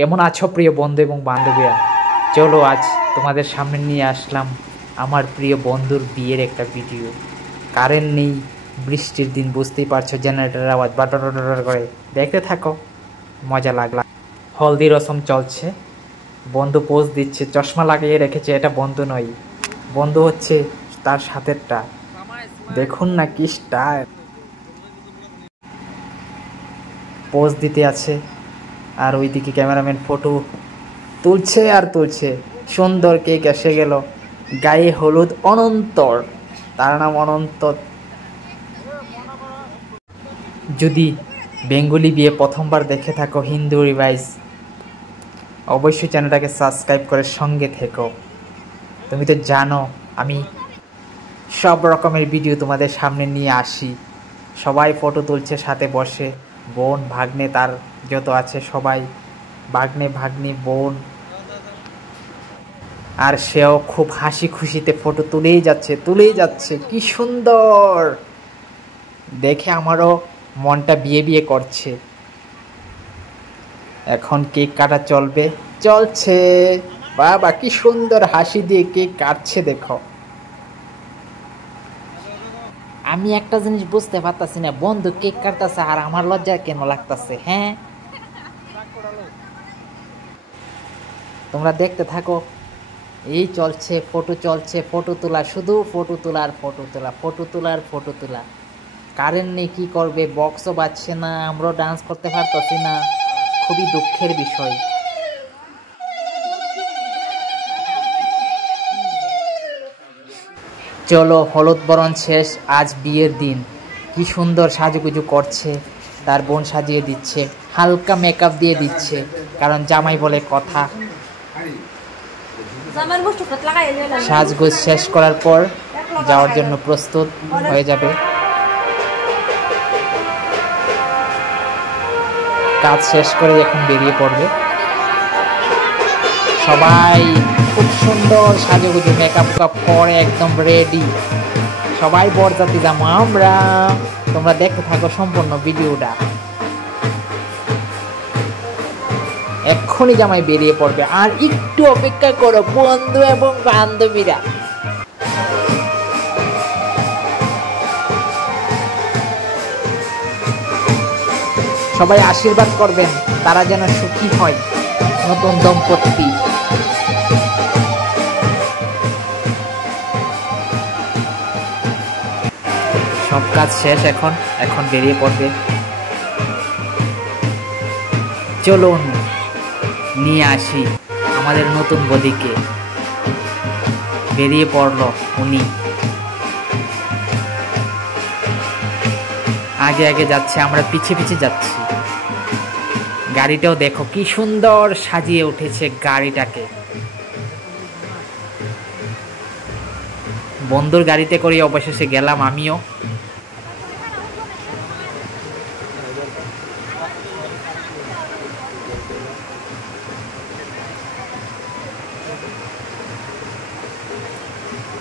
কেমন আছো প্রিয় বন্ধু এবং বান্ধবীরা? চলো আজ তোমাদের সামনে নিয়ে আসলাম আমার প্রিয় বন্ধুর বিয়ের একটা ভিডিও। কারেন্ট নেই, বৃষ্টির দিন, বুঝতেই পারছো, জেনারেটরের আওয়াজ বাটার করে। দেখতে থাকো, মজা লাগলো। হলদি রসম চলছে, বন্ধু পোজ দিচ্ছে, চশমা লাগিয়ে রেখেছে। এটা বন্ধু নয়, বন্ধু হচ্ছে তার সাথেরটা। দেখুন না কি স্টাইল, পোজ দিতে আছে। আর ওইদিকে ক্যামেরাম্যান ফটো তুলছে আর তুলছে। সুন্দর কেক এসে গেল, গায়ে হলুদ অনন্তর, তার নাম অনন্ত। যদি বেঙ্গলি বিয়ে প্রথমবার দেখে থাকো, হিন্দু রিভাইজ, অবশ্যই চ্যানেলটাকে সাবস্ক্রাইব করে সঙ্গে থেকো। তুমি তো জানো আমি সব রকমের ভিডিও তোমাদের সামনে নিয়ে আসি। সবাই ফটো তুলছে সাথে বসে, বোন ভাগ্নে তার যত আছে সবাই, ভাগ্নে ভাগ্নি বোন, আর সেও খুব হাসি খুশিতে ফটো তুলেই যাচ্ছে। কি সুন্দর দেখে আমারও মনটা বিয়ে বিয়ে করছে। এখন কেক কাটা চলছে। বাবা কি সুন্দর হাসি দিয়ে কেক কাটছে, দেখো। আমি একটা জিনিস বুঝতে পারতাছি না, বন্ধু কেক কাটতেছে আর আমার লজ্জা কেন লাগতেছে? হ্যাঁ, তোমরা দেখতে থাকো। এই চলছে ফটো তোলা, শুধু ফটো তোলা। কারেন্ট নেই, কি করবে? বক্সও বাজছে না, আমরাও ডান্স করতে পারতেছি না, খুবই দুঃখের বিষয়। চলো, হলুদ বরণ শেষ, আজ বিয়ের দিন। কি সুন্দর সাজুগুজু করছে, তার বোন সাজিয়ে দিচ্ছে, হালকা মেকআপ দিয়ে দিচ্ছে, কারণ জামাই বলে কথা। সাজগোজ শেষ করার পর যাওয়ার জন্য প্রস্তুত হয়ে যাবে। কাজ শেষ করে এখন বেরিয়ে পড়বে সবাই। খুব সুন্দর সাজুগুজু, মেকআপ করে একদম রেডি। সবাই বরযাত্রী যাবো আমরা। তোমরা দেখতে থাকো সম্পূর্ণ ভিডিওটা। এক্ষুনি জামাই বেরিয়ে পড়বে, আর একটু অপেক্ষা করো বন্ধু এবং বান্ধবীরা। সবাই আশীর্বাদ করবেন, তারা যেন সুখী হয়, নতুন দম্পতি। সব কাজ শেষ, এখন বেরিয়ে পড়বে। চলুন নিয়ে আসি আমাদের নতুন বধূকে। বেরিয়ে পড়লো উনি, আগে যাচ্ছে, আমরা পিছে যাচ্ছি। গাড়িটাও দেখো কি সুন্দর সাজিয়ে উঠেছে গাড়িটাকে। বন্ধুর গাড়িতে করে অবশেষে গেলাম আমিও।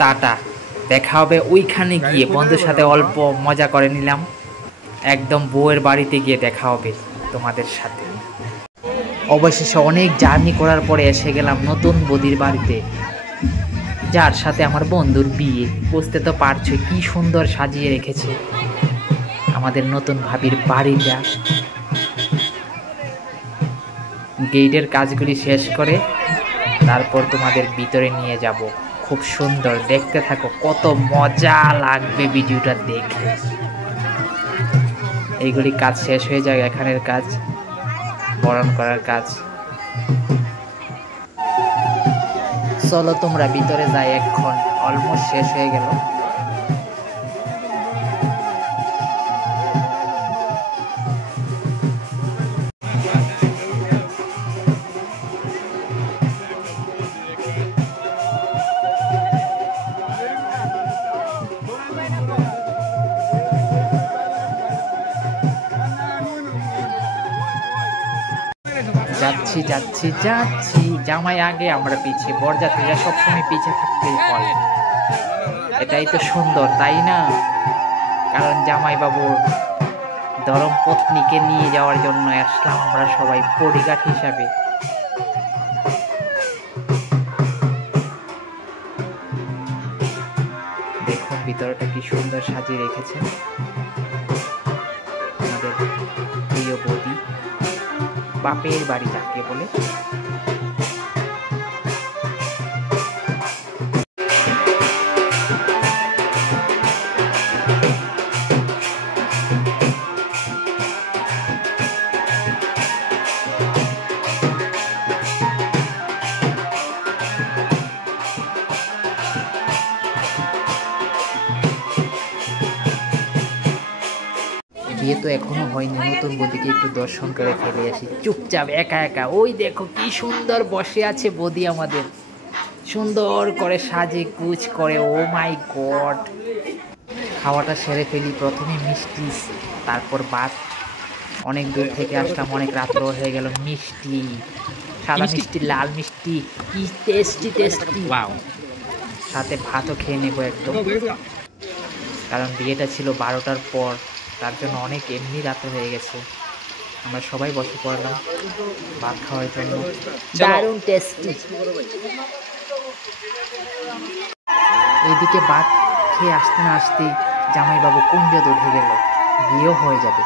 টাটা, দেখা হবে ওইখানে গিয়ে। বন্ধুর সাথে অল্প মজা করে নিলাম, একদম বউয়ের বাড়িতে গিয়ে দেখা হবে তোমাদের সাথে। অবশেষে অনেক জার্নি করার পরে এসে গেলাম নতুন বৌদির বাড়িতে, যার সাথে আমার বন্ধুর বিয়ে। বুঝতে তো পারছো কি সুন্দর সাজিয়ে রেখেছে আমাদের নতুন ভাবির বাড়িটা। গেটের কাজগুলি শেষ করে তারপর তোমাদের ভিতরে নিয়ে যাব। খুব সুন্দর, দেখতে থাকো, কত মজা লাগবে ভিডিওটা দেখে। এইগুলি কাজ শেষ হয়ে যায়, এখানের কাজ, বরণ করার কাজ। চলো তোমরা ভিতরে যাই, এখন অলমোস্ট শেষ হয়ে গেল। যাচ্ছি জামাই আগে, আমরা পিছে, বরযাত্রীরা সবসময় পিছে থাকতেই হয়। এটাই তো সুন্দর, তাই না? কারণ জামাই বাবুর ধরম পত্নীকে নিয়ে যাওয়ার জন্য আসলাম আমরা সবাই বডিগার্ড হিসাবে। দেখুন ভিতরটা কি সুন্দর সাজিয়ে রেখেছেন আমাদের প্রিয় বৌদি, বাপের বাড়ি যাকে বলে। বিয়ে তো এখনো হয়নি, নতুন বৌদিকে একটু দর্শন করে ফেলে আসি চুপচাপ একা একা। ওই দেখো কি সুন্দর বসে আছে বৌদি আমাদের, সুন্দর করে সাজে কুচ করে। ও মাই গড, খাওয়াটা সেরে ফেলি। প্রথমে মিষ্টি, তারপর ভাত। অনেক দূর থেকে আসলাম, অনেক রাত্র হয়ে গেল। মিষ্টি, সাদা মিষ্টি, লাল মিষ্টি, কি টেস্টি টেস্টি। সাথে ভাতও খেয়ে নেবো একদম, কারণ বিয়েটা ছিল 12টার পর, তার জন্য অনেক এমনি রাত হয়ে গেছে। আমরা সবাই বসে পড়লাম ভাত খাওয়ার জন্য। দারুণ টেস্টি। এইদিকে ভাত খেয়ে আসতে না আসতেই জামাইবাবু কুঞ্জত উঠে গেল, বিয়েও হয়ে যাবে।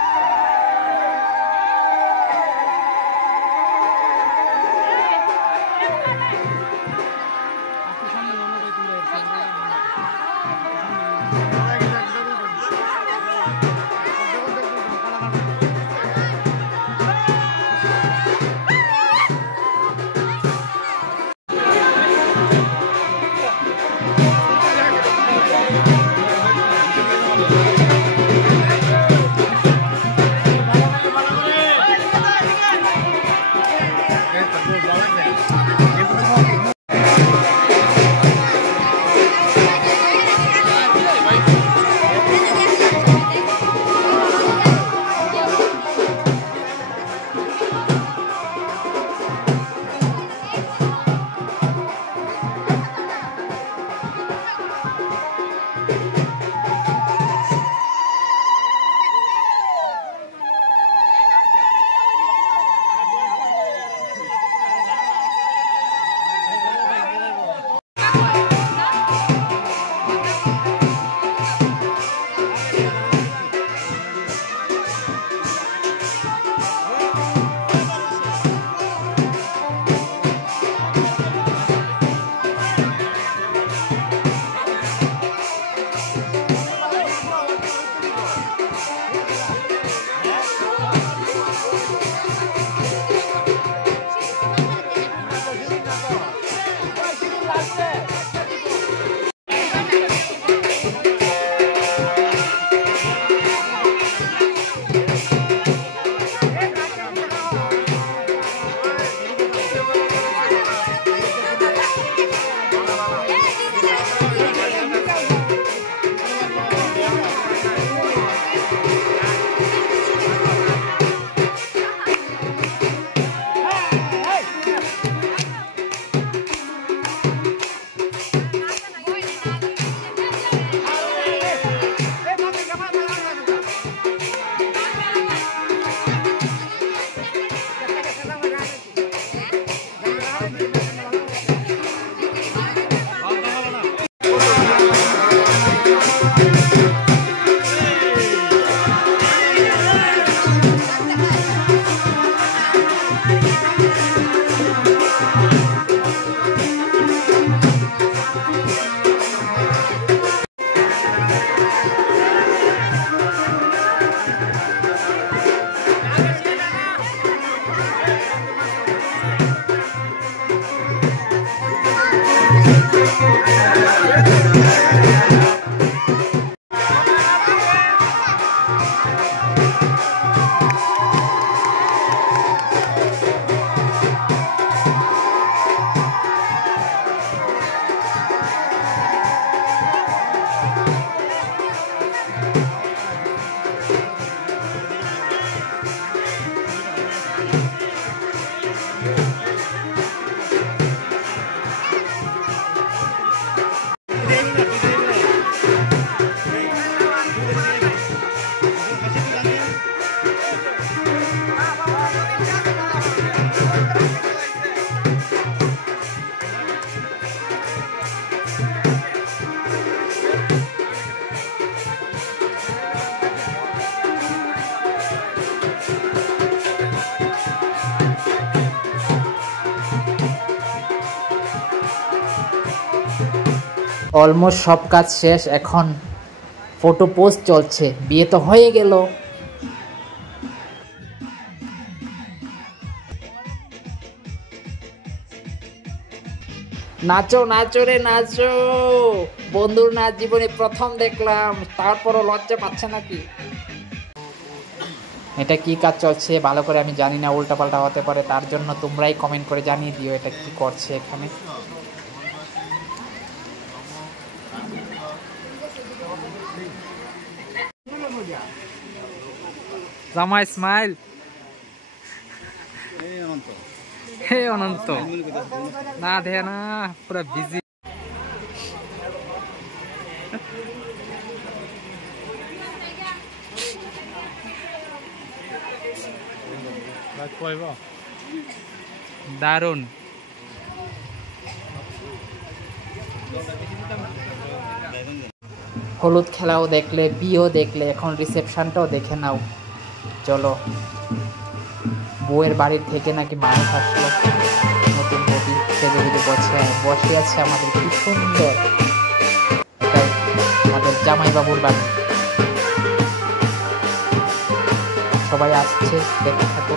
অলমোস্ট সব কাজ শেষ, এখন ফটো পোস্ট চলছে। বিয়ে তো হয়ে গেল। নাচো নাচো রে নাচো, বন্ধুর নাচ জীবনে প্রথম দেখলাম, তারপরও লজ্জা পাচ্ছে নাকি? এটা কি কাজ চলছে ভালো করে আমি জানি না, উল্টাপাল্টা হতে পারে, তার জন্য তোমরাই কমেন্ট করে জানিয়ে দিও এটা কি করছে এখানে। জামাই স্মাইল। হে অনন্ত না দে না, পুরা বিজি। দারুণ। হলুদ খেলাও দেখলে, বিয়েও দেখলে, এখন রিসেপশনটাও দেখে নাও। চলো, বউয়ের বাড়ির থেকে নাকি মানুষ আসলো, নতুন বউটি সেজে গুজে বসে আছে আমাদের, কি সুন্দর। এটাই আমাদের জামাইবাবুর বাড়ি। সবাই আসছে, দেখে থাকো।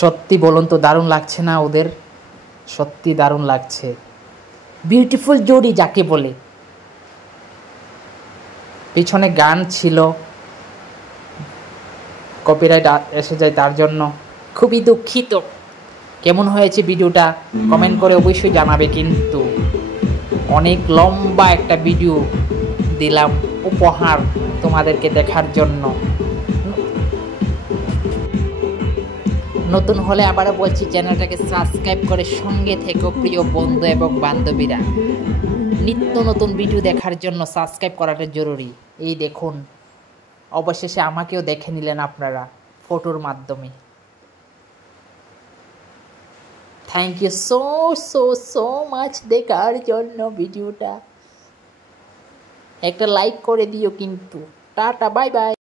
সত্যি বলুন তো, দারুণ লাগছে না ওদের? সত্যি দারুণ লাগছে, বিউটিফুল জোড়ি যাকে বলে। পিছনে গান ছিল, কপিরাইট এসে যায়, তার জন্য খুবই দুঃখিত। কেমন হয়েছে ভিডিওটা কমেন্ট করে অবশ্যই জানাবে। কিন্তু অনেক লম্বা একটা ভিডিও দিলাম উপহার তোমাদেরকে দেখার জন্য। নতুন হলে আবারও বলছি, চ্যানেলটাকে সাবস্ক্রাইব করে সঙ্গে থেকো প্রিয় বন্ধু এবং বান্ধবীরা। নিত্য নতুন ভিডিও দেখার জন্য সাবস্ক্রাইব করাটা জরুরি। এই দেখুন, অবশেষে আমাকেও দেখে নিলেন আপনারা ফটোর মাধ্যমে। Thank you so so so much দেখার জন্য ভিডিওটা। একটা লাইক করে দিও কিন্তু। টাটা, বাই বাই।